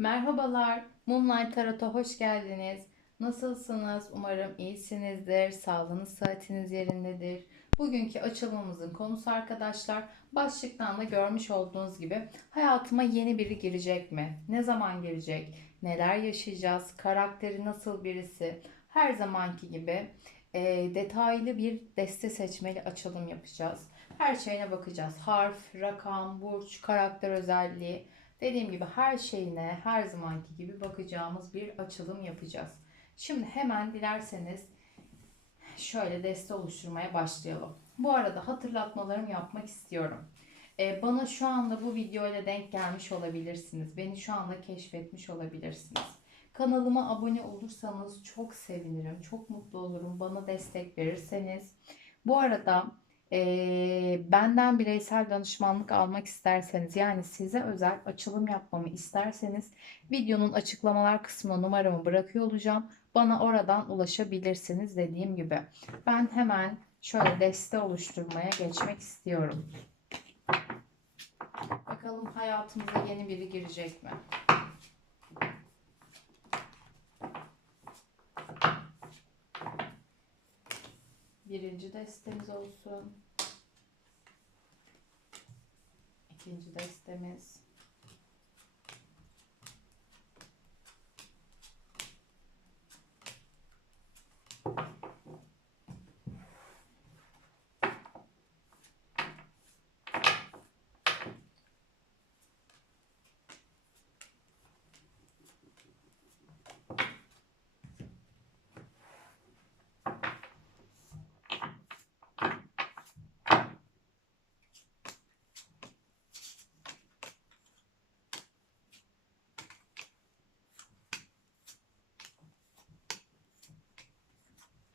Merhabalar, Moonlight Tarot'a hoş geldiniz. Nasılsınız? Umarım iyisinizdir, sağlığınız, sıhhatiniz yerindedir. Bugünkü açılımımızın konusu arkadaşlar, başlıktan da görmüş olduğunuz gibi hayatıma yeni biri girecek mi? Ne zaman girecek? Neler yaşayacağız? Karakteri nasıl birisi? Her zamanki gibi e, detaylı bir deste seçmeli açılım yapacağız. Her şeyine bakacağız. Harf, rakam, burç, karakter özelliği, Dediğim gibi her şeyine her zamanki gibi bakacağımız bir açılım yapacağız. Şimdi hemen dilerseniz şöyle deste oluşturmaya başlayalım. Bu arada hatırlatmalarımı yapmak istiyorum. Ee, bana şu anda bu videoyla denk gelmiş olabilirsiniz. Beni şu anda keşfetmiş olabilirsiniz. Kanalıma abone olursanız çok sevinirim. Çok mutlu olurum. Bana destek verirseniz. Bu arada e, benden bireysel danışmanlık almak isterseniz yani size özel açılım yapmamı isterseniz videonun açıklamalar kısmına numaramı bırakıyor olacağım. Bana oradan ulaşabilirsiniz dediğim gibi. Ben hemen şöyle deste oluşturmaya geçmek istiyorum. Bakalım hayatımıza yeni biri girecek mi? Birinci destemiz olsun. İkinci destemiz.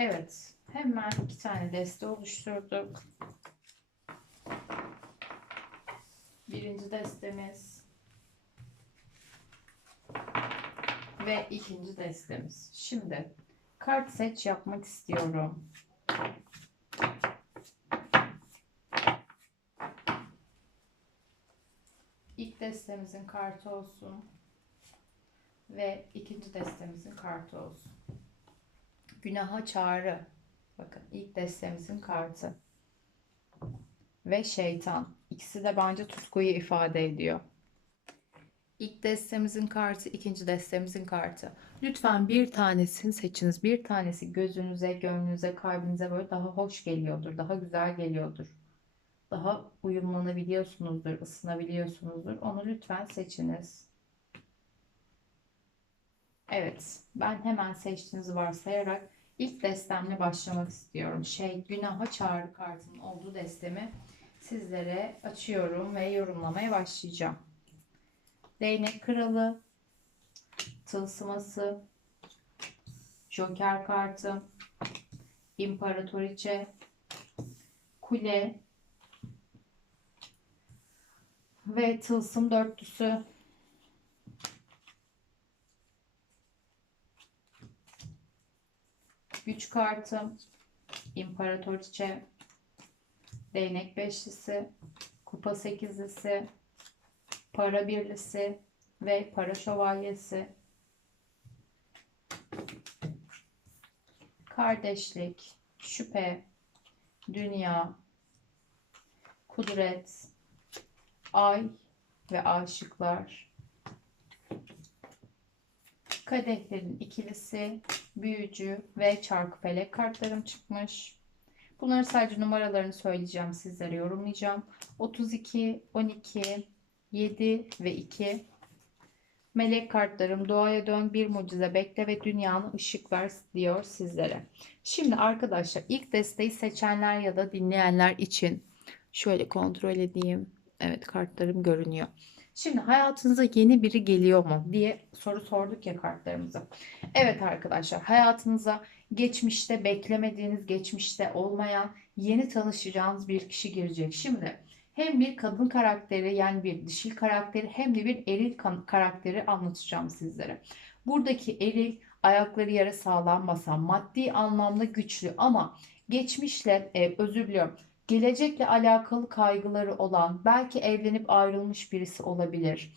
Evet. Hemen iki tane deste oluşturduk. Birinci destemiz. Ve ikinci destemiz. Şimdi kart seç yapmak istiyorum. İlk destemizin kartı olsun. Ve ikinci destemizin kartı olsun. Günaha çağrı. Bakın ilk destemizin kartı. Ve şeytan. İkisi de bence tutkuyu ifade ediyor. İlk destemizin kartı, ikinci destemizin kartı. Lütfen bir tanesini seçiniz. Bir tanesi gözünüze, gönlünüze, kalbinize böyle daha hoş geliyordur. Daha güzel geliyordur. Daha uyumlanabiliyorsunuzdur, ısınabiliyorsunuzdur. Onu lütfen seçiniz. Evet, ben hemen seçtiğinizi varsayarak ilk destemle başlamak istiyorum. Şey, günaha çağrı kartının olduğu destemi sizlere açıyorum ve yorumlamaya başlayacağım. Değnek kralı, tılsıması, joker kartı, imparatoriçe, kule ve tılsım dörtlüsü güç kartı, imparatoriçe, değnek beşlisi, kupa sekizlisi, para birlisi ve para şövalyesi. Kardeşlik, şüphe, dünya, kudret, ay ve aşıklar. Kadehlerin ikilisi, büyücü ve çarkıfelek kartlarım çıkmış. Bunları sadece numaralarını söyleyeceğim sizlere yorumlayacağım. 32, 12, 7 ve 2. Melek kartlarım doğaya dön bir mucize bekle ve dünyanı ışık ver diyor sizlere. Şimdi arkadaşlar ilk desteği seçenler ya da dinleyenler için şöyle kontrol edeyim. Evet kartlarım görünüyor. Şimdi hayatınıza yeni biri geliyor mu diye soru sorduk ya kartlarımıza. Evet arkadaşlar hayatınıza geçmişte beklemediğiniz, geçmişte olmayan yeni tanışacağınız bir kişi girecek. Şimdi hem bir kadın karakteri yani bir dişil karakteri hem de bir eril karakteri anlatacağım sizlere. Buradaki eril ayakları yere sağlam basan, maddi anlamda güçlü ama geçmişle e, özür diliyorum gelecekle alakalı kaygıları olan, belki evlenip ayrılmış birisi olabilir.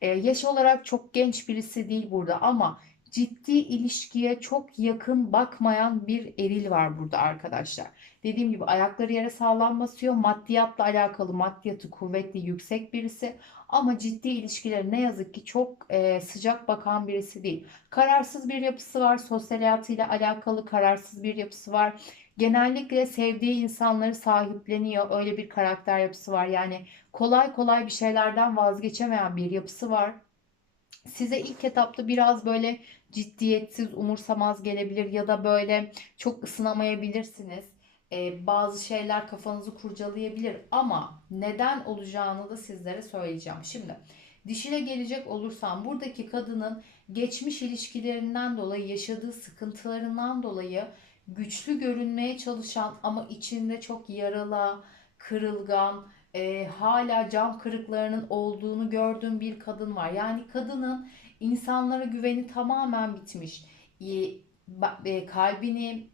Ee, yaş olarak çok genç birisi değil burada ama ciddi ilişkiye çok yakın bakmayan bir eril var burada arkadaşlar. Dediğim gibi ayakları yere sağlam basıyor. Maddiyatla alakalı maddiyatı kuvvetli, yüksek birisi. Ama ciddi ilişkileri ne yazık ki çok e, sıcak bakan birisi değil. Kararsız bir yapısı var. Sosyal hayatıyla alakalı kararsız bir yapısı var. Genellikle sevdiği insanları sahipleniyor. Öyle bir karakter yapısı var. Yani kolay kolay bir şeylerden vazgeçemeyen bir yapısı var. Size ilk etapta biraz böyle ciddiyetsiz, umursamaz gelebilir ya da böyle çok ısınamayabilirsiniz. Ee, bazı şeyler kafanızı kurcalayabilir ama neden olacağını da sizlere söyleyeceğim. Şimdi dişine gelecek olursam buradaki kadının geçmiş ilişkilerinden dolayı yaşadığı sıkıntılarından dolayı güçlü görünmeye çalışan ama içinde çok yaralı, kırılgan, e, hala cam kırıklarının olduğunu gördüğüm bir kadın var. Yani kadının insanlara güveni tamamen bitmiş. E, kalbini,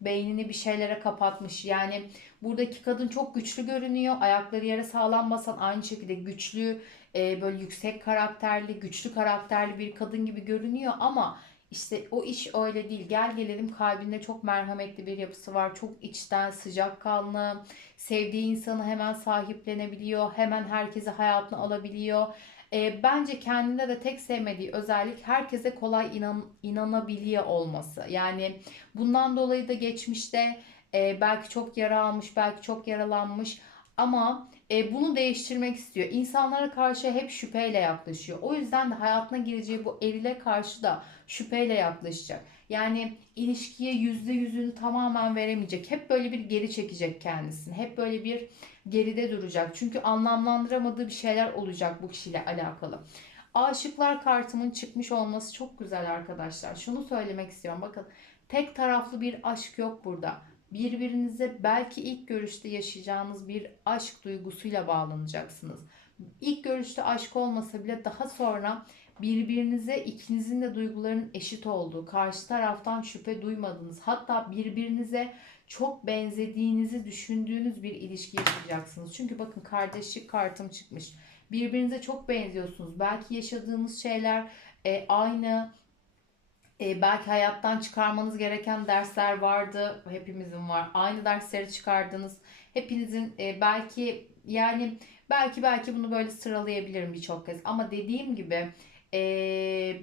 beynini bir şeylere kapatmış. Yani buradaki kadın çok güçlü görünüyor. Ayakları yere sağlam basan aynı şekilde güçlü, e, böyle yüksek karakterli, güçlü karakterli bir kadın gibi görünüyor ama işte o iş öyle değil. Gel gelelim kalbinde çok merhametli bir yapısı var. Çok içten sıcakkanlı. Sevdiği insanı hemen sahiplenebiliyor. Hemen herkesi hayatına alabiliyor. E, bence kendinde de tek sevmediği özellik herkese kolay inan, inanabiliyor olması. Yani bundan dolayı da geçmişte e, belki çok yara almış, belki çok yaralanmış ama e, bunu değiştirmek istiyor. İnsanlara karşı hep şüpheyle yaklaşıyor. O yüzden de hayatına gireceği bu erile karşı da şüpheyle yaklaşacak. Yani ilişkiye yüzde yüzünü tamamen veremeyecek. Hep böyle bir geri çekecek kendisini. Hep böyle bir geride duracak. Çünkü anlamlandıramadığı bir şeyler olacak bu kişiyle alakalı. Aşıklar kartımın çıkmış olması çok güzel arkadaşlar. Şunu söylemek istiyorum. Bakın tek taraflı bir aşk yok burada birbirinize belki ilk görüşte yaşayacağınız bir aşk duygusuyla bağlanacaksınız. İlk görüşte aşk olmasa bile daha sonra birbirinize ikinizin de duyguların eşit olduğu, karşı taraftan şüphe duymadığınız, hatta birbirinize çok benzediğinizi düşündüğünüz bir ilişki yaşayacaksınız. Çünkü bakın kardeşlik kartım çıkmış. Birbirinize çok benziyorsunuz. Belki yaşadığınız şeyler e, aynı, e, belki hayattan çıkarmanız gereken dersler vardı. Hepimizin var. Aynı dersleri çıkardınız. Hepinizin e, belki yani belki belki bunu böyle sıralayabilirim birçok kez. Ama dediğim gibi e,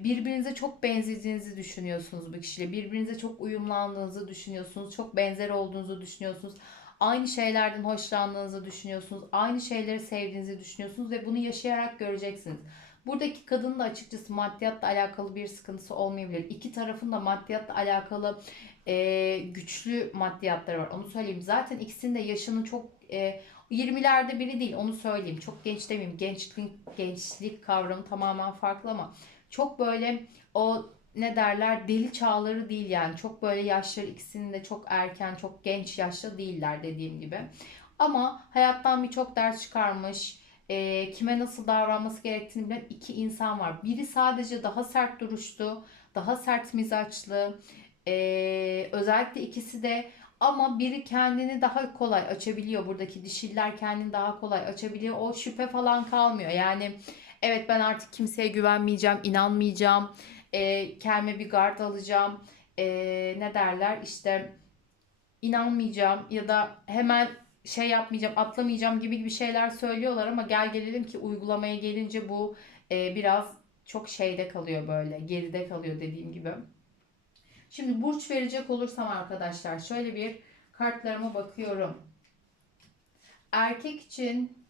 birbirinize çok benzediğinizi düşünüyorsunuz bu kişiyle. Birbirinize çok uyumlandığınızı düşünüyorsunuz. Çok benzer olduğunuzu düşünüyorsunuz. Aynı şeylerden hoşlandığınızı düşünüyorsunuz. Aynı şeyleri sevdiğinizi düşünüyorsunuz ve bunu yaşayarak göreceksiniz. Buradaki kadının da açıkçası maddiyatla alakalı bir sıkıntısı olmayabilir. İki tarafın da maddiyatla alakalı e, güçlü maddiyatları var. Onu söyleyeyim. Zaten ikisinin de yaşının çok e, 20'lerde biri değil onu söyleyeyim. Çok genç demeyeyim. Gençlik, gençlik kavramı tamamen farklı ama çok böyle o ne derler deli çağları değil yani. Çok böyle yaşları ikisinin de çok erken, çok genç yaşta değiller dediğim gibi. Ama hayattan birçok ders çıkarmış e, kime nasıl davranması gerektiğini bilen iki insan var. Biri sadece daha sert duruştu, daha sert mizaçlı. E, özellikle ikisi de ama biri kendini daha kolay açabiliyor. Buradaki dişiller kendini daha kolay açabiliyor. O şüphe falan kalmıyor. Yani evet ben artık kimseye güvenmeyeceğim, inanmayacağım. E, kendime bir gard alacağım. E, ne derler işte inanmayacağım ya da hemen şey yapmayacağım, atlamayacağım gibi gibi şeyler söylüyorlar ama gel gelelim ki uygulamaya gelince bu e, biraz çok şeyde kalıyor böyle, geride kalıyor dediğim gibi. Şimdi burç verecek olursam arkadaşlar şöyle bir Kartlarıma bakıyorum. Erkek için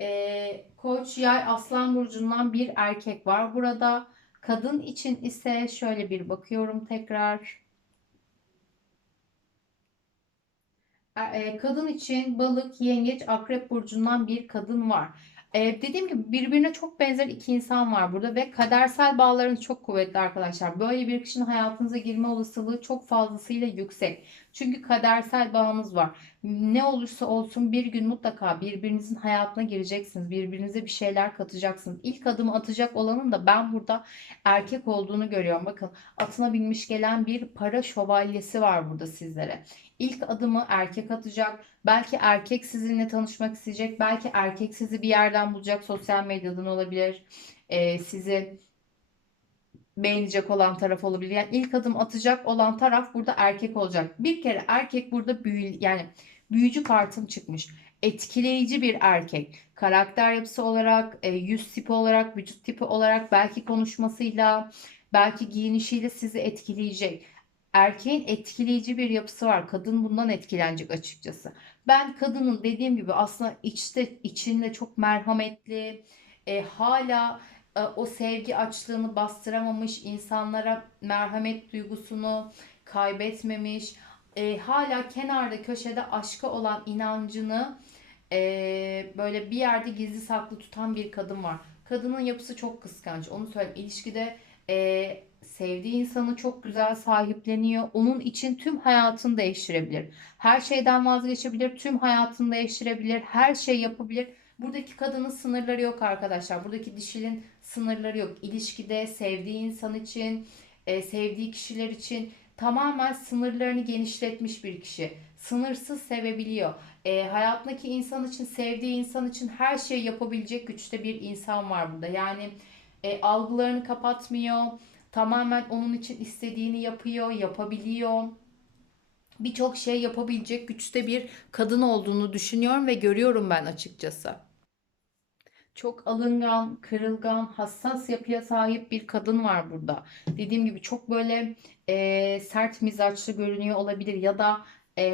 e, Koç, Yay, Aslan burcundan bir erkek var burada. Kadın için ise şöyle bir bakıyorum tekrar. Kadın için balık, yengeç, akrep burcundan bir kadın var. E, dediğim gibi birbirine çok benzer iki insan var burada ve kadersel bağlarınız çok kuvvetli arkadaşlar. Böyle bir kişinin hayatınıza girme olasılığı çok fazlasıyla yüksek. Çünkü kadersel bağınız var. Ne olursa olsun bir gün mutlaka birbirinizin hayatına gireceksiniz. Birbirinize bir şeyler katacaksınız. İlk adımı atacak olanın da ben burada erkek olduğunu görüyorum. Bakın atına binmiş gelen bir para şövalyesi var burada sizlere. İlk adımı erkek atacak. Belki erkek sizinle tanışmak isteyecek. Belki erkek sizi bir yerden bulacak. Sosyal medyadan olabilir. Ee, sizi beğenecek olan taraf olabilir. Yani ilk adım atacak olan taraf burada erkek olacak. Bir kere erkek burada büyü yani büyücü kartım çıkmış. Etkileyici bir erkek. Karakter yapısı olarak, e, yüz tipi olarak, vücut tipi olarak belki konuşmasıyla, belki giyinişiyle sizi etkileyecek. Erkeğin etkileyici bir yapısı var. Kadın bundan etkilenecek açıkçası. Ben kadının dediğim gibi aslında içte içinde çok merhametli, e, hala o sevgi açlığını bastıramamış, insanlara merhamet duygusunu kaybetmemiş, e, hala kenarda köşede aşka olan inancını e, böyle bir yerde gizli saklı tutan bir kadın var. Kadının yapısı çok kıskanç. Onu söyleyeyim. İlişkide e, sevdiği insanı çok güzel sahipleniyor. Onun için tüm hayatını değiştirebilir. Her şeyden vazgeçebilir, tüm hayatını değiştirebilir, her şey yapabilir. Buradaki kadının sınırları yok arkadaşlar. Buradaki dişilin sınırları yok. İlişkide sevdiği insan için, e, sevdiği kişiler için tamamen sınırlarını genişletmiş bir kişi. Sınırsız sevebiliyor. E, hayatındaki insan için, sevdiği insan için her şeyi yapabilecek güçte bir insan var burada. Yani e, algılarını kapatmıyor. Tamamen onun için istediğini yapıyor, yapabiliyor. Birçok şey yapabilecek güçte bir kadın olduğunu düşünüyorum ve görüyorum ben açıkçası. Çok alıngan, kırılgan, hassas yapıya sahip bir kadın var burada. Dediğim gibi çok böyle e, sert mizaçlı görünüyor olabilir ya da e,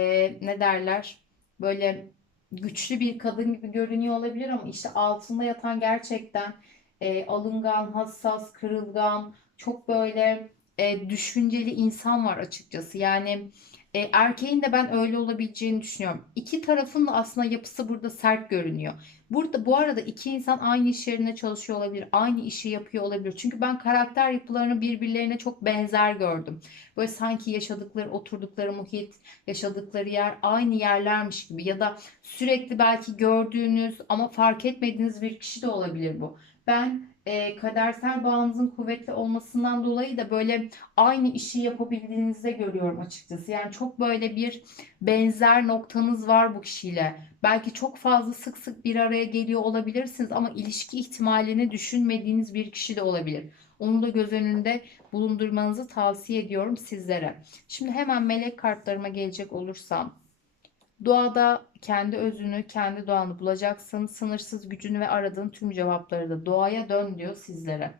ne derler böyle güçlü bir kadın gibi görünüyor olabilir ama işte altında yatan gerçekten e, alıngan, hassas, kırılgan, çok böyle e, düşünceli insan var açıkçası. Yani e, erkeğin de ben öyle olabileceğini düşünüyorum. İki tarafın da aslında yapısı burada sert görünüyor. Burada bu arada iki insan aynı iş yerinde çalışıyor olabilir. Aynı işi yapıyor olabilir. Çünkü ben karakter yapılarını birbirlerine çok benzer gördüm. Böyle sanki yaşadıkları, oturdukları muhit, yaşadıkları yer aynı yerlermiş gibi ya da sürekli belki gördüğünüz ama fark etmediğiniz bir kişi de olabilir bu. Ben e, kadersel bağınızın kuvvetli olmasından dolayı da böyle aynı işi yapabildiğinizde görüyorum açıkçası. Yani çok böyle bir benzer noktanız var bu kişiyle. Belki çok fazla sık sık bir araya geliyor olabilirsiniz ama ilişki ihtimalini düşünmediğiniz bir kişi de olabilir. Onu da göz önünde bulundurmanızı tavsiye ediyorum sizlere. Şimdi hemen melek kartlarıma gelecek olursam Doğada kendi özünü, kendi doğanı bulacaksın. Sınırsız gücünü ve aradığın tüm cevapları da doğaya dön diyor sizlere.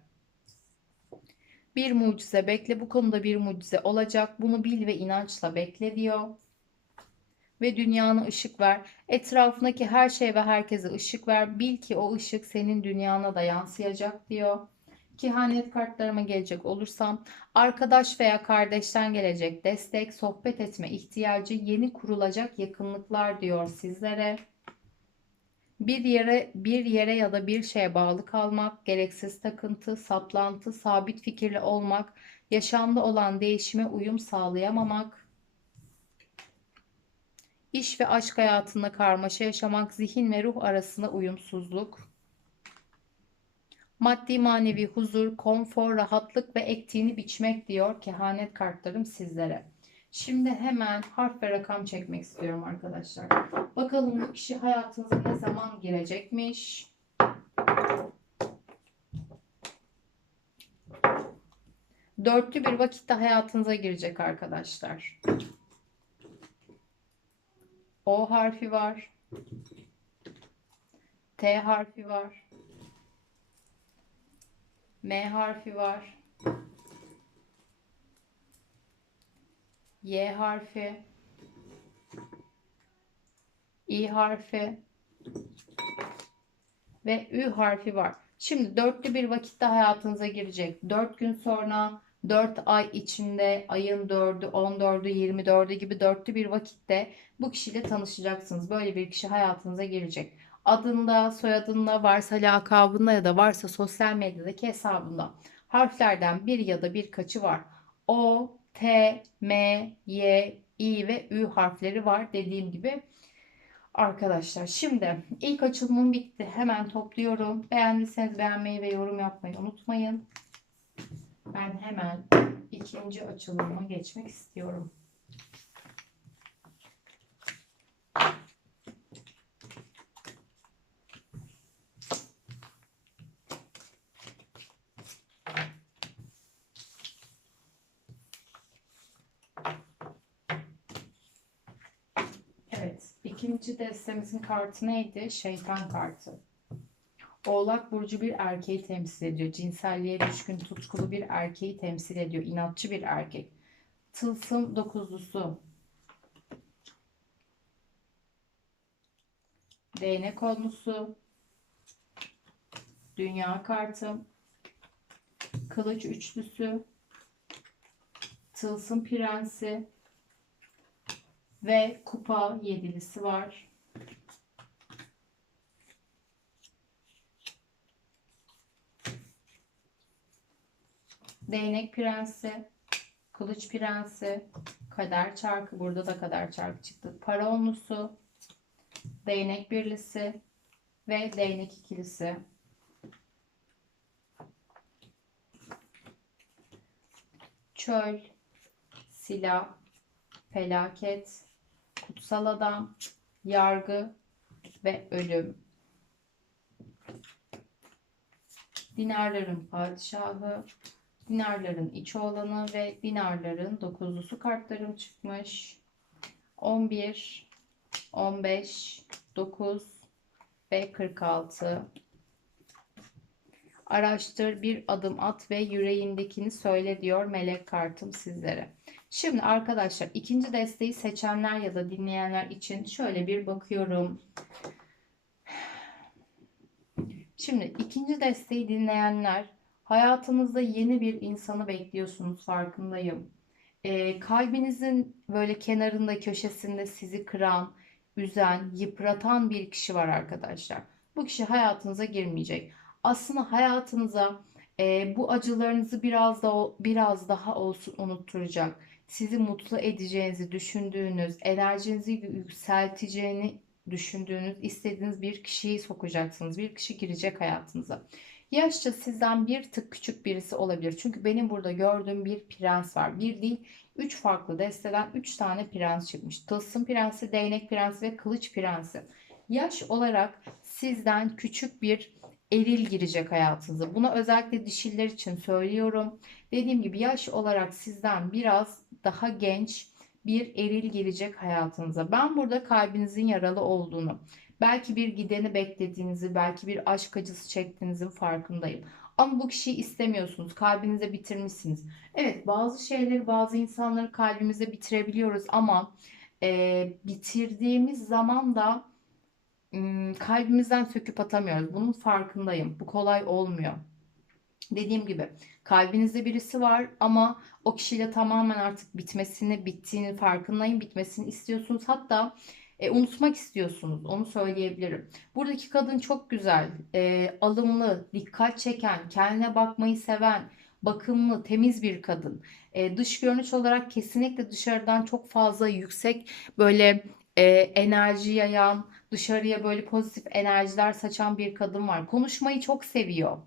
Bir mucize bekle. Bu konuda bir mucize olacak. Bunu bil ve inançla bekle diyor. Ve dünyana ışık ver. Etrafındaki her şey ve herkese ışık ver. Bil ki o ışık senin dünyana da yansıyacak diyor. Kehanet kartlarıma gelecek olursam arkadaş veya kardeşten gelecek destek, sohbet etme ihtiyacı, yeni kurulacak yakınlıklar diyor sizlere. Bir yere bir yere ya da bir şeye bağlı kalmak, gereksiz takıntı, saplantı, sabit fikirli olmak, yaşamda olan değişime uyum sağlayamamak, iş ve aşk hayatında karmaşa yaşamak, zihin ve ruh arasında uyumsuzluk, Maddi manevi huzur, konfor, rahatlık ve ektiğini biçmek diyor kehanet kartlarım sizlere. Şimdi hemen harf ve rakam çekmek istiyorum arkadaşlar. Bakalım bu kişi hayatınıza ne zaman girecekmiş? Dörtlü bir vakitte hayatınıza girecek arkadaşlar. O harfi var. T harfi var. M harfi var. Y harfi, İ harfi ve Ü harfi var. Şimdi dörtlü bir vakitte hayatınıza girecek. 4 gün sonra 4 ay içinde ayın 4'ü, 14'ü, 24'ü gibi dörtlü bir vakitte bu kişiyle tanışacaksınız. Böyle bir kişi hayatınıza girecek. Adında, soyadında, varsa lakabında ya da varsa sosyal medyadaki hesabında harflerden bir ya da birkaçı var. O, T, M, Y, İ ve Ü harfleri var dediğim gibi. Arkadaşlar şimdi ilk açılımım bitti. Hemen topluyorum. Beğendiyseniz beğenmeyi ve yorum yapmayı unutmayın. Ben hemen ikinci açılımıma geçmek istiyorum. Evet, ikinci destemizin kartı neydi? Şeytan kartı. Oğlak burcu bir erkeği temsil ediyor. Cinselliğe düşkün, tutkulu bir erkeği temsil ediyor. İnatçı bir erkek. Tılsım dokuzlusu. Değnek onlusu. Dünya kartı. Kılıç üçlüsü. Tılsım prensi. Ve kupa yedilisi var. Değnek prensi, kılıç prensi, kader çarkı. Burada da kader çarkı çıktı. Para onlusu, değnek birlisi ve değnek ikilisi. Çöl, silah, felaket, kutsal adam, yargı ve ölüm. Dinarların padişahı, dinarların iç oğlanı ve dinarların dokuzlusu kartlarım çıkmış. 11, 15, 9 ve 46. Araştır, bir adım at ve yüreğindekini söyle diyor melek kartım sizlere. Şimdi arkadaşlar ikinci desteği seçenler ya da dinleyenler için şöyle bir bakıyorum. Şimdi ikinci desteği dinleyenler hayatınızda yeni bir insanı bekliyorsunuz farkındayım. Ee, kalbinizin böyle kenarında köşesinde sizi kıran, üzen, yıpratan bir kişi var arkadaşlar. Bu kişi hayatınıza girmeyecek. Aslında hayatınıza e, bu acılarınızı biraz da biraz daha olsun unutturacak. Sizi mutlu edeceğinizi düşündüğünüz, enerjinizi yükselteceğini düşündüğünüz, istediğiniz bir kişiyi sokacaksınız. Bir kişi girecek hayatınıza. Yaşça sizden bir tık küçük birisi olabilir. Çünkü benim burada gördüğüm bir prens var. Bir değil, üç farklı desteden üç tane prens çıkmış. Tılsım prensi, değnek prensi ve kılıç prensi. Yaş olarak sizden küçük bir eril girecek hayatınıza. Bunu özellikle dişiller için söylüyorum. Dediğim gibi yaş olarak sizden biraz daha genç bir eril girecek hayatınıza. Ben burada kalbinizin yaralı olduğunu, belki bir gideni beklediğinizi, belki bir aşk acısı çektiğinizin farkındayım. Ama bu kişiyi istemiyorsunuz. Kalbinize bitirmişsiniz. Evet bazı şeyleri bazı insanları kalbimize bitirebiliyoruz ama e, bitirdiğimiz zaman da kalbimizden söküp atamıyoruz. Bunun farkındayım. Bu kolay olmuyor. Dediğim gibi kalbinizde birisi var ama o kişiyle tamamen artık bitmesini, bittiğini farkındayım. Bitmesini istiyorsunuz. Hatta e, unutmak istiyorsunuz. Onu söyleyebilirim. Buradaki kadın çok güzel, e, alımlı, dikkat çeken, kendine bakmayı seven, bakımlı, temiz bir kadın. E, dış görünüş olarak kesinlikle dışarıdan çok fazla yüksek böyle e, enerji yayan, dışarıya böyle pozitif enerjiler saçan bir kadın var. Konuşmayı çok seviyor.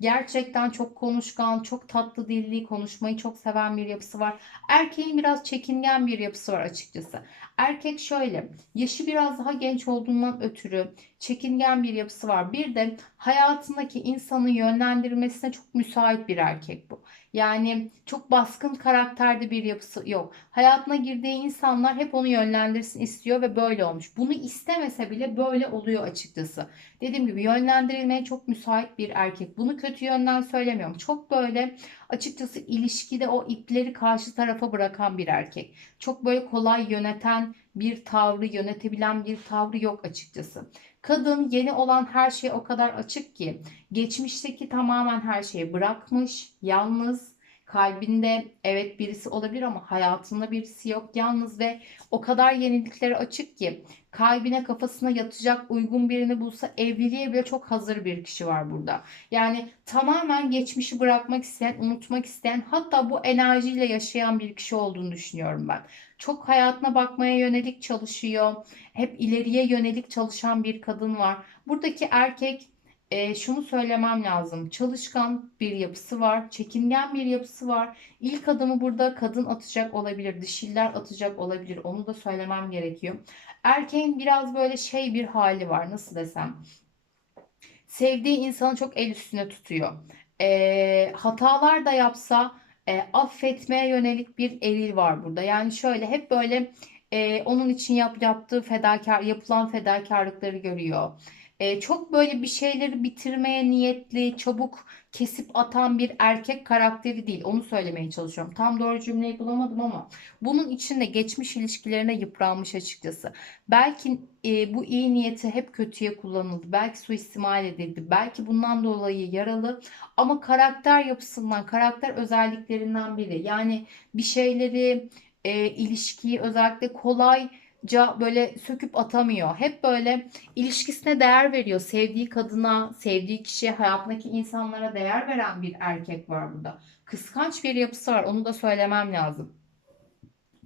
Gerçekten çok konuşkan, çok tatlı dilli, konuşmayı çok seven bir yapısı var. Erkeğin biraz çekingen bir yapısı var açıkçası. Erkek şöyle, yaşı biraz daha genç olduğundan ötürü çekingen bir yapısı var. Bir de hayatındaki insanı yönlendirmesine çok müsait bir erkek bu. Yani çok baskın karakterde bir yapısı yok. Hayatına girdiği insanlar hep onu yönlendirsin istiyor ve böyle olmuş. Bunu istemese bile böyle oluyor açıkçası. Dediğim gibi yönlendirilmeye çok müsait bir erkek. Bunu kötü yönden söylemiyorum. Çok böyle açıkçası ilişkide o ipleri karşı tarafa bırakan bir erkek. Çok böyle kolay yöneten bir tavrı, yönetebilen bir tavrı yok açıkçası. Kadın yeni olan her şeye o kadar açık ki geçmişteki tamamen her şeyi bırakmış, yalnız, kalbinde evet birisi olabilir ama hayatında birisi yok, yalnız ve o kadar yeniliklere açık ki kalbine kafasına yatacak uygun birini bulsa evliliğe bile çok hazır bir kişi var burada. Yani tamamen geçmişi bırakmak isteyen, unutmak isteyen hatta bu enerjiyle yaşayan bir kişi olduğunu düşünüyorum ben. Çok hayatına bakmaya yönelik çalışıyor. Hep ileriye yönelik çalışan bir kadın var. Buradaki erkek e, şunu söylemem lazım. Çalışkan bir yapısı var. Çekingen bir yapısı var. İlk adımı burada kadın atacak olabilir. Dişiller atacak olabilir. Onu da söylemem gerekiyor. Erkeğin biraz böyle şey bir hali var. Nasıl desem. Sevdiği insanı çok el üstüne tutuyor. E, hatalar da yapsa e, affetmeye yönelik bir eril var burada. Yani şöyle hep böyle e, onun için yap, yaptığı fedakar yapılan fedakarlıkları görüyor. E, çok böyle bir şeyleri bitirmeye niyetli, çabuk kesip atan bir erkek karakteri değil. Onu söylemeye çalışıyorum. Tam doğru cümleyi bulamadım ama bunun içinde geçmiş ilişkilerine yıpranmış açıkçası. Belki e, bu iyi niyeti hep kötüye kullanıldı. Belki suistimal edildi. Belki bundan dolayı yaralı ama karakter yapısından, karakter özelliklerinden biri. Yani bir şeyleri e, ilişkiyi özellikle kolayca böyle söküp atamıyor. Hep böyle ilişkisine değer veriyor. Sevdiği kadına, sevdiği kişiye, hayatındaki insanlara değer veren bir erkek var burada. Kıskanç bir yapısı var. Onu da söylemem lazım.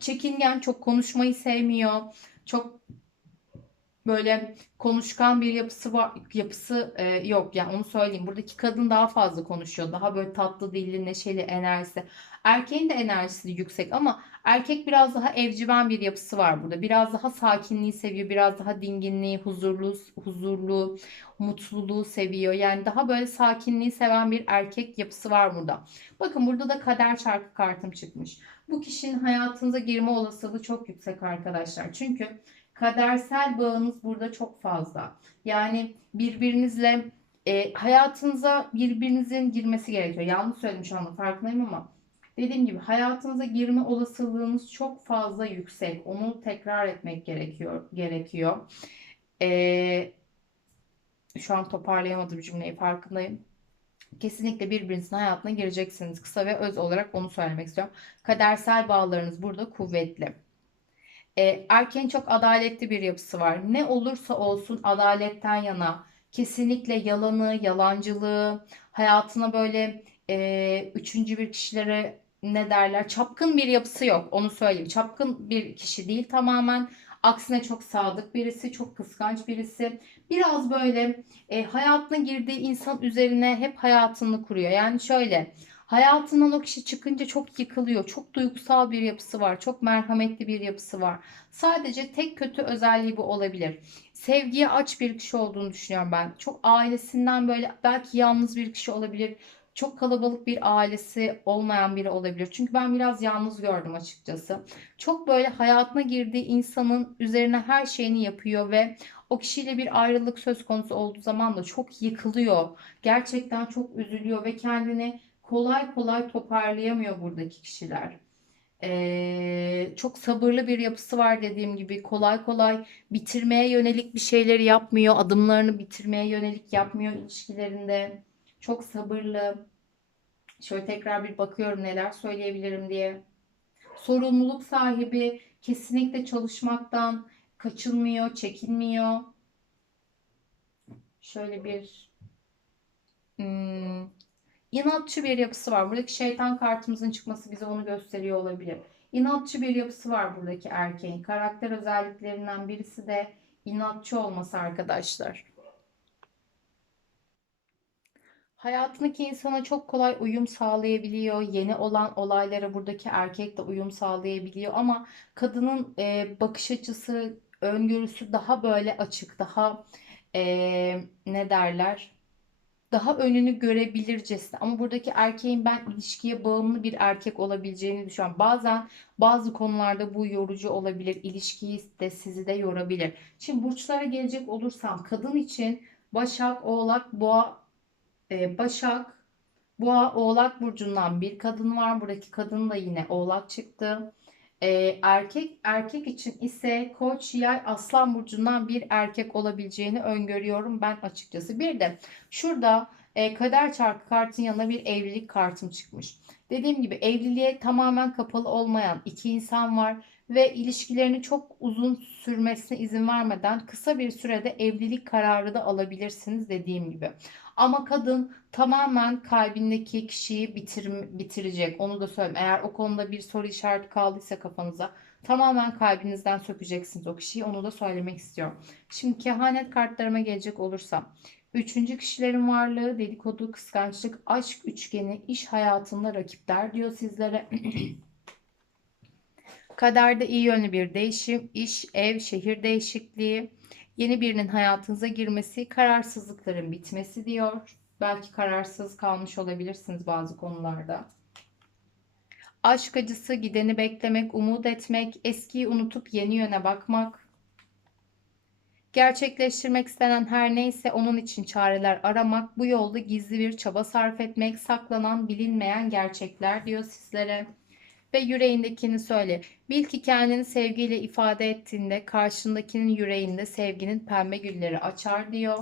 Çekingen, çok konuşmayı sevmiyor. Çok böyle konuşkan bir yapısı var yapısı e, yok yani onu söyleyeyim. Buradaki kadın daha fazla konuşuyor. Daha böyle tatlı dilli, neşeli, enerjisi. Erkeğin de enerjisi yüksek ama erkek biraz daha evcimen bir yapısı var burada. Biraz daha sakinliği seviyor, biraz daha dinginliği, huzurlu, huzurlu, mutluluğu seviyor. Yani daha böyle sakinliği seven bir erkek yapısı var burada. Bakın burada da kader çarkı kartım çıkmış. Bu kişinin hayatınıza girme olasılığı çok yüksek arkadaşlar. Çünkü kadersel bağınız burada çok fazla. Yani birbirinizle e, hayatınıza birbirinizin girmesi gerekiyor. Yanlış söyledim şu anda farkındayım ama dediğim gibi hayatınıza girme olasılığınız çok fazla yüksek. Onu tekrar etmek gerekiyor. gerekiyor. E, şu an toparlayamadım cümleyi farkındayım. Kesinlikle birbirinizin hayatına gireceksiniz. Kısa ve öz olarak onu söylemek istiyorum. Kadersel bağlarınız burada kuvvetli. E, erkeğin çok adaletli bir yapısı var. Ne olursa olsun adaletten yana. Kesinlikle yalanı, yalancılığı, hayatına böyle e, üçüncü bir kişilere ne derler çapkın bir yapısı yok onu söyleyeyim. Çapkın bir kişi değil tamamen. Aksine çok sadık birisi, çok kıskanç birisi. Biraz böyle e, hayatına girdiği insan üzerine hep hayatını kuruyor. Yani şöyle Hayatından o kişi çıkınca çok yıkılıyor. Çok duygusal bir yapısı var. Çok merhametli bir yapısı var. Sadece tek kötü özelliği bu olabilir. Sevgiye aç bir kişi olduğunu düşünüyorum ben. Çok ailesinden böyle belki yalnız bir kişi olabilir. Çok kalabalık bir ailesi olmayan biri olabilir. Çünkü ben biraz yalnız gördüm açıkçası. Çok böyle hayatına girdiği insanın üzerine her şeyini yapıyor ve o kişiyle bir ayrılık söz konusu olduğu zaman da çok yıkılıyor. Gerçekten çok üzülüyor ve kendini kolay kolay toparlayamıyor buradaki kişiler. Ee, çok sabırlı bir yapısı var dediğim gibi kolay kolay bitirmeye yönelik bir şeyleri yapmıyor. Adımlarını bitirmeye yönelik yapmıyor ilişkilerinde. Çok sabırlı. Şöyle tekrar bir bakıyorum neler söyleyebilirim diye. Sorumluluk sahibi kesinlikle çalışmaktan kaçınmıyor, çekinmiyor. Şöyle bir hmm, İnatçı bir yapısı var. Buradaki şeytan kartımızın çıkması bize onu gösteriyor olabilir. İnatçı bir yapısı var buradaki erkeğin. Karakter özelliklerinden birisi de inatçı olması arkadaşlar. Hayatındaki insana çok kolay uyum sağlayabiliyor. Yeni olan olaylara buradaki erkek de uyum sağlayabiliyor. Ama kadının e, bakış açısı, öngörüsü daha böyle açık, daha e, ne derler? daha önünü görebilircesine ama buradaki erkeğin ben ilişkiye bağımlı bir erkek olabileceğini düşünüyorum. Bazen bazı konularda bu yorucu olabilir. İlişkiyi de sizi de yorabilir. Şimdi burçlara gelecek olursam kadın için Başak, Oğlak, Boğa, e, Başak, Boğa, Oğlak burcundan bir kadın var. Buradaki kadın da yine Oğlak çıktı. E, erkek erkek için ise Koç, Yay, Aslan burcundan bir erkek olabileceğini öngörüyorum ben açıkçası. Bir de şurada e, kader çarkı kartın yanına bir evlilik kartım çıkmış. Dediğim gibi evliliğe tamamen kapalı olmayan iki insan var ve ilişkilerini çok uzun sürmesine izin vermeden kısa bir sürede evlilik kararı da alabilirsiniz dediğim gibi. Ama kadın tamamen kalbindeki kişiyi bitir, bitirecek. Onu da söyleyeyim. Eğer o konuda bir soru işareti kaldıysa kafanıza tamamen kalbinizden sökeceksiniz o kişiyi. Onu da söylemek istiyorum. Şimdi kehanet kartlarıma gelecek olursam. Üçüncü kişilerin varlığı, dedikodu, kıskançlık, aşk üçgeni, iş hayatında rakipler diyor sizlere. Kaderde iyi yönlü bir değişim, iş, ev, şehir değişikliği, yeni birinin hayatınıza girmesi, kararsızlıkların bitmesi diyor. Belki kararsız kalmış olabilirsiniz bazı konularda. Aşk acısı, gideni beklemek, umut etmek, eskiyi unutup yeni yöne bakmak. Gerçekleştirmek istenen her neyse onun için çareler aramak, bu yolda gizli bir çaba sarf etmek, saklanan bilinmeyen gerçekler diyor sizlere ve yüreğindekini söyle. Bil ki kendini sevgiyle ifade ettiğinde karşındakinin yüreğinde sevginin pembe gülleri açar diyor.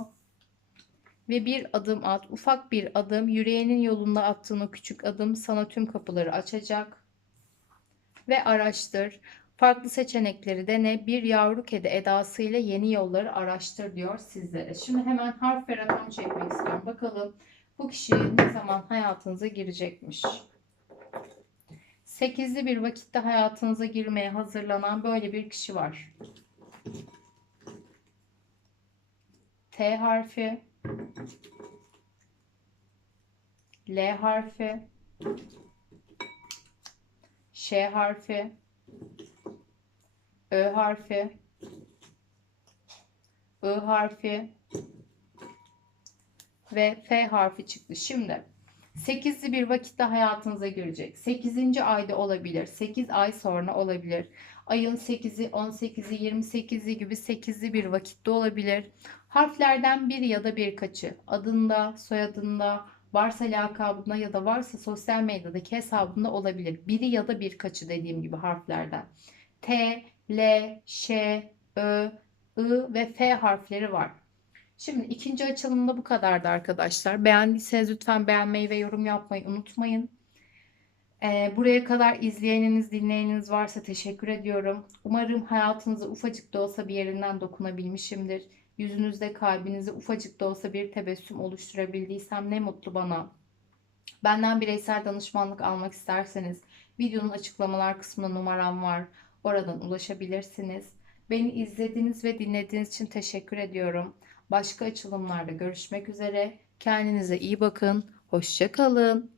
Ve bir adım at, ufak bir adım, yüreğinin yolunda attığın o küçük adım sana tüm kapıları açacak. Ve araştır. Farklı seçenekleri dene. Bir yavru kedi edasıyla yeni yolları araştır diyor sizlere. Şimdi hemen harf ve rakam çekmek istiyorum. Bakalım bu kişi ne zaman hayatınıza girecekmiş. Sekizli bir vakitte hayatınıza girmeye hazırlanan böyle bir kişi var. T harfi, L harfi, Ş harfi, Ö harfi, I harfi. Ve F harfi çıktı. Şimdi 8'li bir vakitte hayatınıza girecek. 8. ayda olabilir. 8 ay sonra olabilir. Ayın 8'i, 18'i, 28'i gibi 8'li bir vakitte olabilir. Harflerden biri ya da birkaçı adında, soyadında, varsa lakabında ya da varsa sosyal medyadaki hesabında olabilir. Biri ya da birkaçı dediğim gibi harflerden. T, L, Ş, Ö, I ve F harfleri var. Şimdi ikinci açılımda bu kadardı arkadaşlar. Beğendiyseniz lütfen beğenmeyi ve yorum yapmayı unutmayın. Ee, buraya kadar izleyeniniz, dinleyeniniz varsa teşekkür ediyorum. Umarım hayatınıza ufacık da olsa bir yerinden dokunabilmişimdir. Yüzünüzde, kalbinizde ufacık da olsa bir tebessüm oluşturabildiysem ne mutlu bana. Benden bireysel danışmanlık almak isterseniz videonun açıklamalar kısmında numaram var. Oradan ulaşabilirsiniz. Beni izlediğiniz ve dinlediğiniz için teşekkür ediyorum. Başka açılımlarda görüşmek üzere. Kendinize iyi bakın. Hoşça kalın.